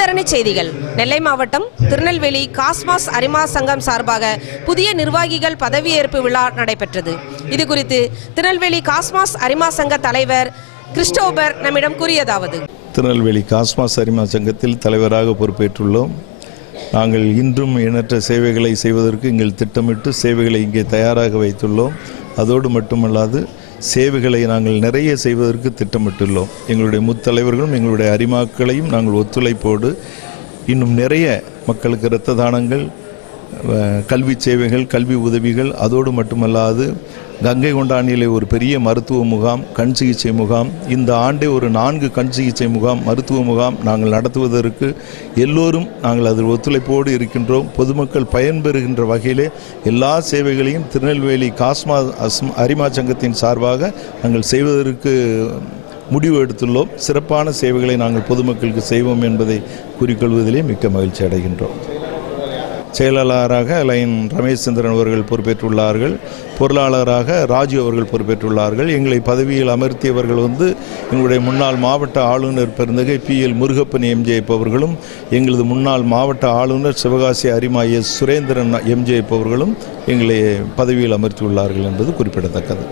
ஜெயதரணி செய்திகள். நெல்லை மாவட்டம் திருநெல்வேலி காஸ்மாஸ் அரிமா சங்கம் சார்பாக புதிய நிர்வாகிகள் பதவியேற்பு விழா நடைபெற்றது. இது குறித்து திருநெல்வேலி காஸ்மாஸ் அரிமா சங்க தலைவர் கிறிஸ்டோபர் நம்மிடம் கூறியதாவது: திருநெல்வேலி காஸ்மாஸ் அரிமா சங்கத்தில் தலைவராக பொறுப்பேற்றுள்ளோம். நாங்கள் இன்றும் எண்ணற்ற சேவைகளை செய்வதற்கு எங்கள் திட்டமிட்டு சேவைகளை இங்கே தயாராக வைத்துள்ளோம். அதோடு மட்டுமல்லாது சேவைகளை நாங்கள் நிறைய செய்வதற்கு திட்டமிட்டுள்ளோம். எங்களுடைய முத்தலைவர்களும் எங்களுடைய அரிமாக்களையும் நாங்கள் ஒத்துழைப்போடு இன்னும் நிறைய மக்களுக்கு இரத்த தானங்கள், கல்வி சேவைகள், கல்வி உதவிகள், அதோடு மட்டுமல்லாது கங்கை கொண்டானிலே ஒரு பெரிய மருத்துவ முகாம், கண் சிகிச்சை முகாம், இந்த ஆண்டே ஒரு 4 கண் சிகிச்சை முகாம், மருத்துவ முகாம் நாங்கள் நடத்துவதற்கு எல்லோரும் நாங்கள் அதில் ஒத்துழைப்போடு இருக்கின்றோம். பொதுமக்கள் பயன்பெறுகின்ற வகையிலே எல்லா சேவைகளையும் திருநெல்வேலி காஸ்மாஸ் அரிமா சங்கத்தின் சார்பாக நாங்கள் செய்வதற்கு முடிவு எடுத்துள்ளோம். சிறப்பான சேவைகளை நாங்கள் பொதுமக்களுக்கு செய்வோம் என்பதை கூறிக்கொள்வதிலே மிக்க மகிழ்ச்சி அடைகின்றோம். செயலாளராக லைன் ரமேஷ் சந்திரன் அவர்கள் பொறுப்பேற்றுள்ளார்கள். பொருளாளராக ராஜு அவர்கள் பொறுப்பேற்றுள்ளார்கள். எங்களை பதவியில் அமர்த்தியவர்கள் எங்களுடைய முன்னாள் மாவட்ட ஆளுநர் பெருந்தகை PL முருகப்பன் MJF அவர்களும், எங்களது முன்னாள் மாவட்ட ஆளுநர் சிவகாசி அரிமா S சுரேந்திரன் MJF அவர்களும் எங்களை பதவியில் அமர்த்தியுள்ளார்கள் என்பது குறிப்பிடத்தக்கது.